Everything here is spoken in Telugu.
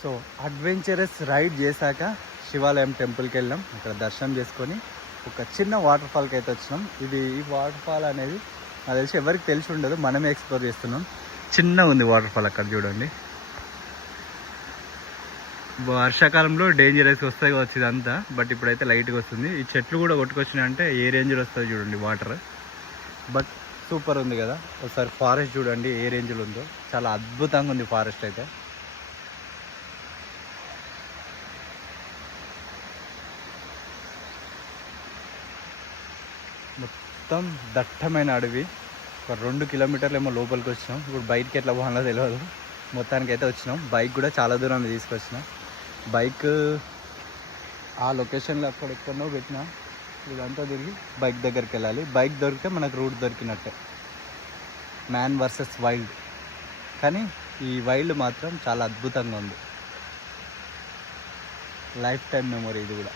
సో అడ్వెంచరస్ రైడ్ చేశాక శివాలయం టెంపుల్కి వెళ్ళాం. అక్కడ దర్శనం చేసుకొని ఒక చిన్న వాటర్ ఫాల్కి అయితే వచ్చినాం. ఇది ఈ వాటర్ ఫాల్ అనేది నాకు తెలిసి ఎవరికి తెలిసి ఉండదు, మనమే ఎక్స్ప్లోర్ చేస్తున్నాం. చిన్నగా ఉంది వాటర్ ఫాల్, అక్కడ చూడండి. వర్షాకాలంలో డేంజరస్ వస్తాయి కావచ్చు ఇదంతా, బట్ ఇప్పుడైతే లైట్గా వస్తుంది. ఈ చెట్లు కూడా కొట్టుకొచ్చినాయి అంటే ఏ రేంజ్లో వస్తుంది చూడండి వాటర్. బట్ సూపర్ ఉంది కదా. ఒకసారి ఫారెస్ట్ చూడండి ఏ రేంజ్లో ఉందో, చాలా అద్భుతంగా ఉంది ఫారెస్ట్ అయితే. మొత్తం దట్టమైన అడవి. ఒక 2 కిలోమీటర్లు ఏమో లోపలికి వచ్చినాం. ఇప్పుడు బయటికి ఎట్లా పోవాలో తెలియదు, మొత్తానికి అయితే వచ్చినాం. బైక్ కూడా చాలా దూరం తీసుకొచ్చినాం. బైక్ ఆ లొకేషన్లో ఎక్కడెక్కడో పెట్టినా, ఇదంతా తిరిగి బైక్ దగ్గరికి వెళ్ళాలి. బైక్ దొరికితే మనకు రూట్ దొరికినట్టే. Man versus wild. కానీ ఈ వైల్డ్ మాత్రం చాలా అద్భుతంగా ఉంది. లైఫ్ టైం మెమొరీ ఇది కూడా.